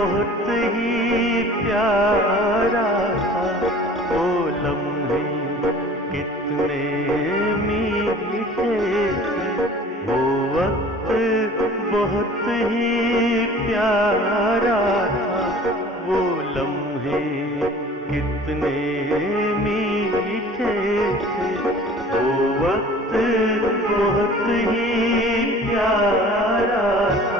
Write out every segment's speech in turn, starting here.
बहुत ही प्यारा था, वो लम्हे कितने मीठे थे। वो वक्त बहुत ही प्यारा था, वो लम्हे कितने मीठे थे। वो वक्त बहुत ही प्यारा था।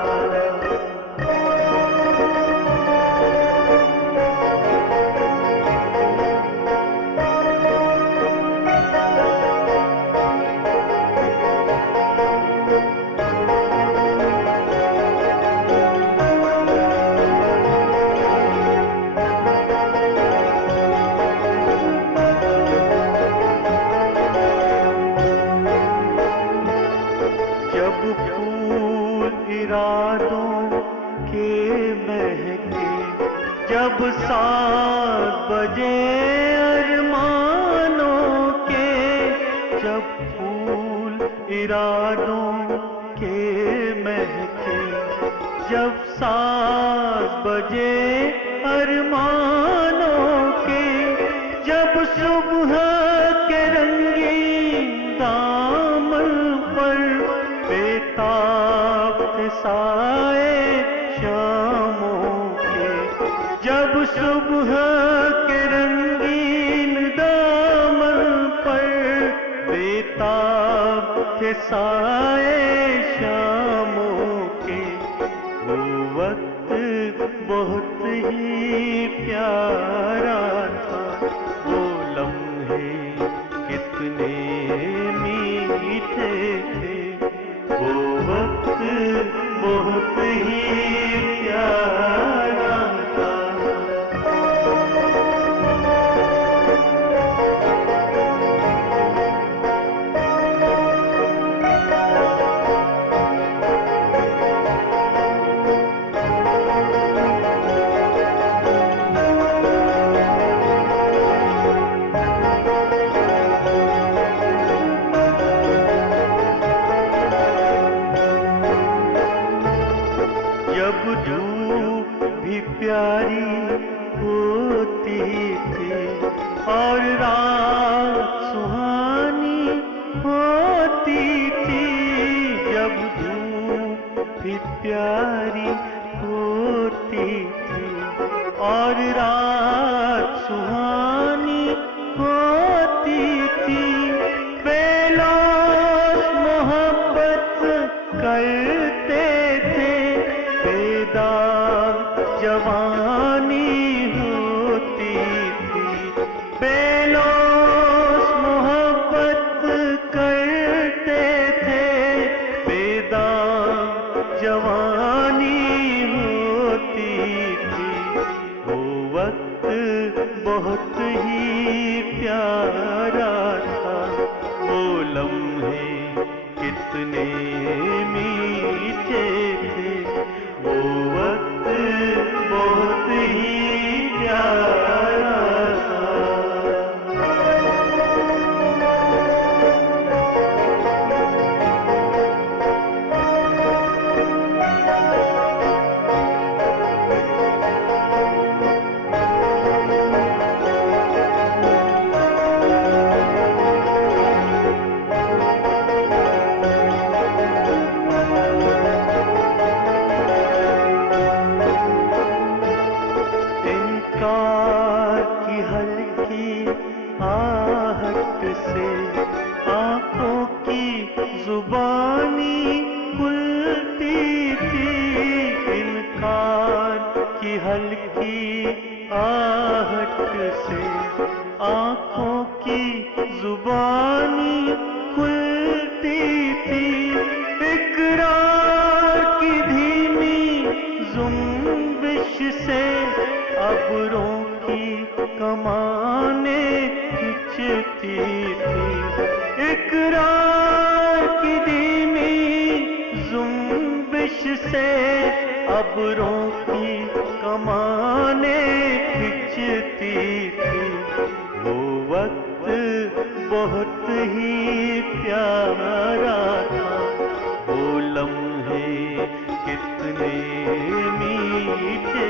जब फूल इरादों के महके, जब 7 बजे अरमानों के, जब फूल इरादों के महके, जब 7 बजे अरमानों के, जब सुबह के रंगीन दामन पर बेताब साए शामों के, जब सुबह के रंगीन दामन पर बेताब थे साए शामों के। वो वक्त बहुत ही प्यारा था, वो लम्हे कितने मीठे थे। वो वक्त बहुत ही प्यारा था। जब धूप भी प्यारी होती थी और रात सुहानी होती थी, जब धूप भी प्यारी होती थी और रात सुहानी होती थी, बेलौस मोहब्बत करते थे, बेदाग जवानी होती थी, बेलौस मोहब्बत करते थे, बेदाग जवानी होती थी। वो वक्त बहुत ही प्यारा था, वो लम्हे कितने मीठे थे। वो वक्त बहुत ही प्यारा था। इनकार की हल्की आहट से आंखों की जुबानी खुलती थी, इनकार की हल्की आहट से आंखों की जुबानी खुलती थी, इकरार की धीमी जुम्बिश से अबरों की कमानें खिंचती थी, इकरार की धीमी जुम्बिश से अबरों की कमानें खिंचती थी। वो वक्त बहुत ही प्यारा था, वो लम्हे कितने मीठे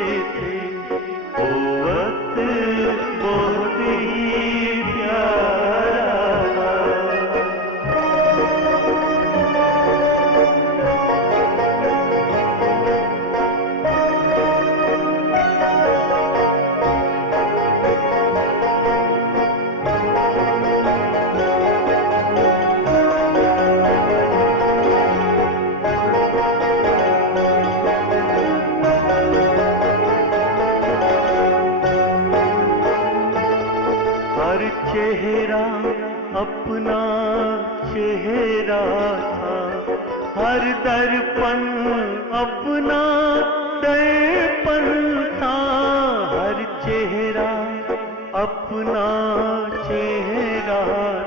चेहरा अपना चेहरा था, हर दर्पण अपना दर्पण था, हर चेहरा अपना चेहरा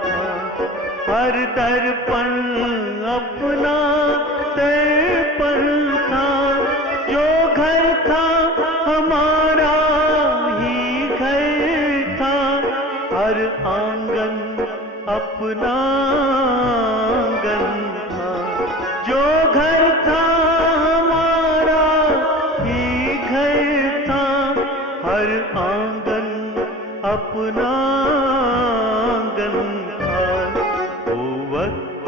था, हर दर्पण अपना दर्पण था। जो घर था हमारा ही घर था, हर आंगन अपना आंगन था। जो घर था हमारा ही घर था, हर आंगन अपना आंगन था। वो वक्त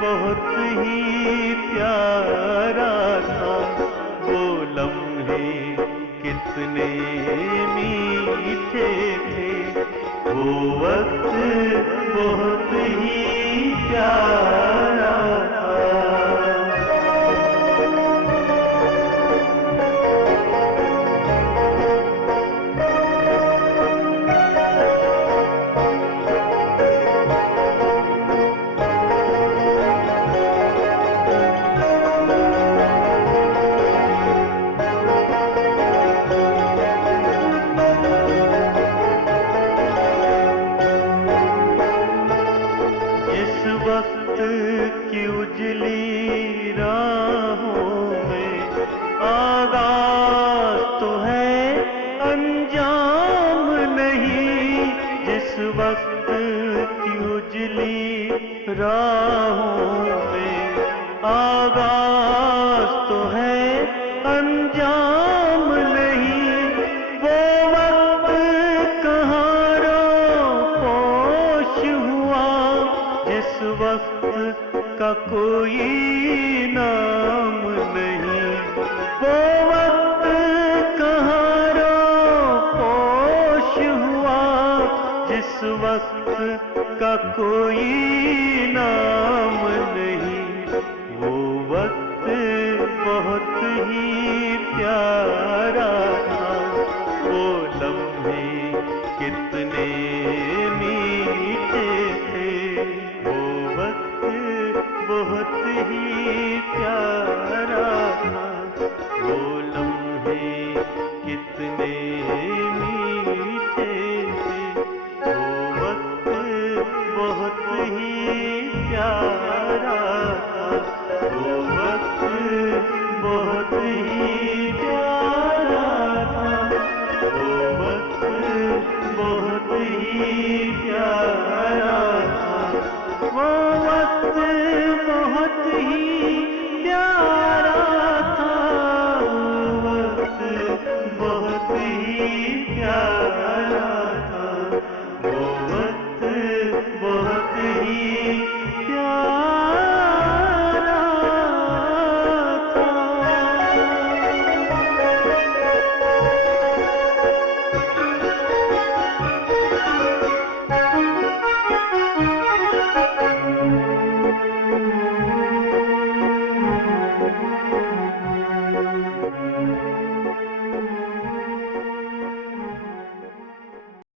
बहुत ही प्यारा था, वो लम्हे कितने मीठे थे, वो वक्त बहुत ही प्यारा था। वक्त की उजली राहों में आगाज तो है अंजाम नहीं, जिस वक्त की उजली राहों में आगाज तो है अंजाम नहीं। वो वक्त कहाँ रोपोश हुआ, जिस वक्त का कोई नाम नहीं। वो वक्त कहाँ रोपोश हुआ, जिस वक्त का कोई नाम नहीं। वो वक्त बहुत ही प्यारा था, वो लम्हे कितने मीठे थे, वो वक्त बहुत ही प्यारा था, वो लम्हे कितने